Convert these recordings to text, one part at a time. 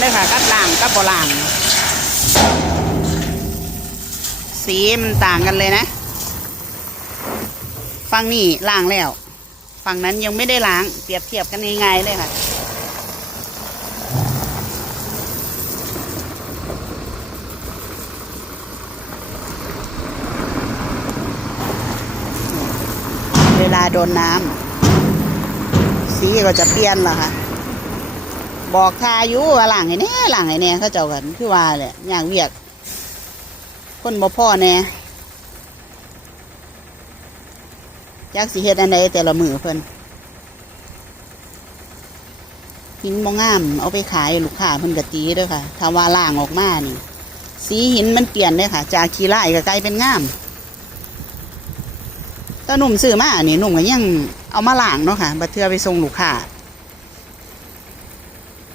เด้อค่ะกับล่างกับบ่ล่าง สีมันต่างกันเลยนะ ฝั่งนี้ล้างแล้ว ฝั่งนั้นยังไม่ได้ล้าง เปรียบเทียบกันง่ายๆเลยค่ะเวลาโดนน้ำสีก็จะเปลี่ยนละค่ะ บอกทาอยุว่าหลังไอ้แน่หลังไอ้แน่เขาเจ้ากันคือว่าแหละอย่างเวียก คนบ่พ่อแน่จักสิเฮ็ดอันใดแต่ละมือเพิ่นหินบ่งาม เอาไปขายลูกค้าเพิ่นก็ตีด้อค่ะถ้าว่าล่างออกมานี่ สีหินมันเปลี่ยนเลยค่ะ จากขี้ไล่ก็กลายเป็นงามต่หนุ่มซื้อมาอันนี้หนุ่มก็ยังเอามาล้างเนาะค่ะบัดเทือไปส่งลูกค้า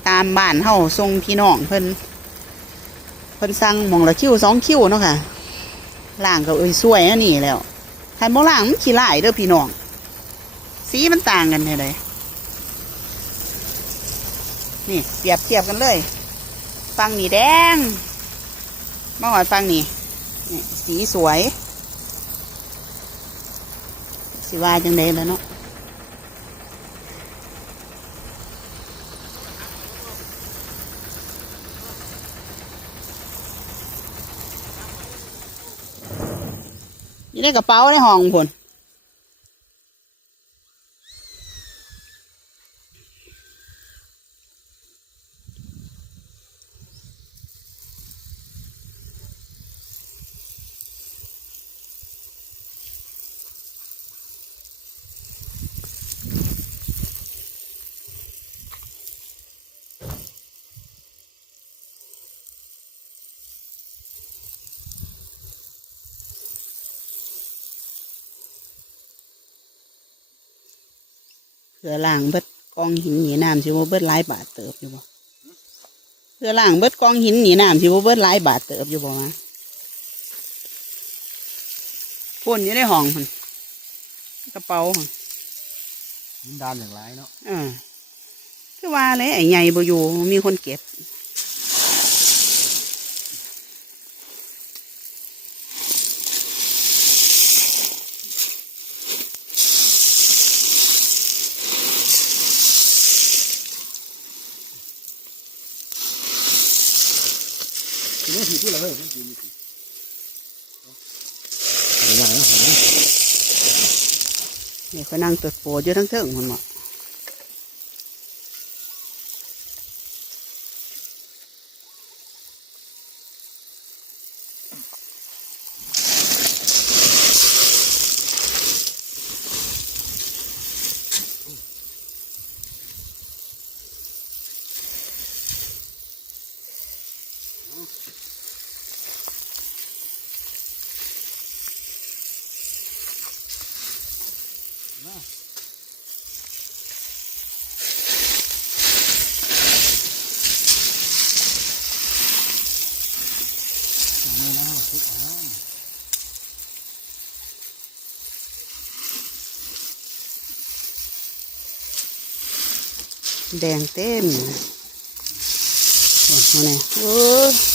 ตามบ้านเฮาส่งพี่น้องเพิ่นเพิ่นสั่งหมองละคิวสองคิวเนาะค่ะล้างก็เอ้ยสวยอันนี้แล้วคันบ่ล้างมันขี้ลายเด้อพี่น้อง สีมันต่างกันเท่าใดนี่เปรียบเทียบกันเลย ฟังนี่แดงมาหอดฟังนี่นี่ สีสวย สิว่าจังไดแล้วเนาะ อยู่ในกระเป๋าในห้องพุ่น เพื่อล่างเบิดกองหินหนีน้ำสิว่าเบิดหลายบาทเติบอยู่บ่เพื่อล่างเบิดกองหินหนีน้ำสิว่าเบิดหลายบาทเติบอยู่บ่มาพ่นอยู่ในห้องพุ่นกระเป๋าพุ่นยินดานอย่างไรเนาะเออคือว่าเลยไอ้ใหญ่บ่อยู่มีคนเก็บ ทีนี้ถือที่เราเฮ้ยมันกินไม่ถือหายแล้วหายเนี่ยเขานั่งตรวจโปเยอะทั้งเทิงมันบ่อางนี้นะคิดอ๋อแดงเต็มโอ้โหนี่โอ้